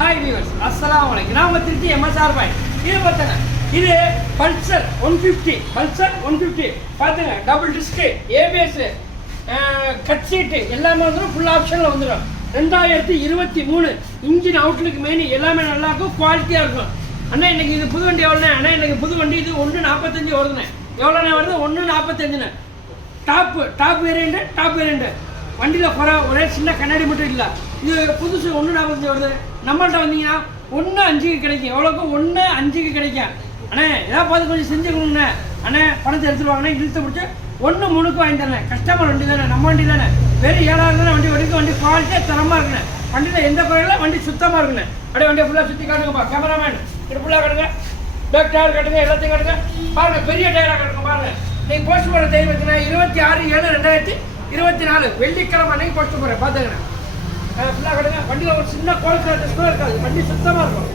Hi viewers, அஸ்ஸலாமு அலைக்கும். நான் உங்கள் திருச்சி எம்எஸ்ஆர் பாய். இது பார்த்துங்க, இது பல்சர் 150 பார்த்துங்க. டபுள் டிஸ்க்கு, ஏபிஎஸ், கட் சீட்டு எல்லாமே வந்துடும். ஃபுல் ஆப்ஷனில் வந்துடும். 2023 இன்ஜின் அவுட்லுக்கு மெயின் எல்லாமே நல்லாயிருக்கும், குவாலிட்டியாக இருக்கும். அண்ணா இன்னைக்கு இது புது வண்டி எவ்வளோண்ணே? அண்ணா இன்னைக்கு புது வண்டி இது 1.45 வருதுண்ணே. எவ்வளோண்ணே வருது? 1.45. டாப் வேரியண்ட்டு வண்டியில் குறை ஒரே சின்ன கண்ணாடி மட்டும் இல்லை. இது புதுசு 1.45 வருது. நம்மள்கிட்ட வந்தீங்கன்னா 1.5க்கு கிடைக்கும். எவ்வளோக்கு? 1.5க்கு கிடைக்கும். அண்ணே ஏதாவது பார்த்து கொஞ்சம் செஞ்சு கொடுங்கண்ணே. அண்ணே பணத்தை எடுத்துருவாங்கண்ணே, இழுத்து பிடிச்சி 1.3க்கு வாங்கி தரேன். கஸ்டமர் வண்டி தானே, நம்ம வண்டி தானே. வெறும் 7,000 தானே வண்டி வரைக்கும். வண்டி குவாலிட்டியாக தரமாக இருக்குண்ணே. வண்டியில் எந்த குறையில, வண்டி சுத்தமாக இருக்குண்ணே. அப்படியே வண்டியை ஃபுல்லாக சுற்றி காட்டுங்கப்பா. கேமராமேன் இது ஃபுல்லாக காட்டுங்க. பேக் டயர் காட்டுங்க, எல்லாத்தையும் காட்டுங்க. பாருங்கள், பெரிய டயராக காட்டுங்க. பாருங்கள், நீங்கள் போஸ்ட் போகிற டைம் வச்சுன்னா 26/7/2024 வெள்ளிக்கிழமை அன்னைக்கு போஸ்ட் போகிறேன். பார்த்துக்கிறேன் ஃபுல்லாக காட்டுங்க. வண்டியில் ஒரு சின்ன கோல்ஸ் இருக்காது. வண்டி சுத்தமாக இருக்கும்.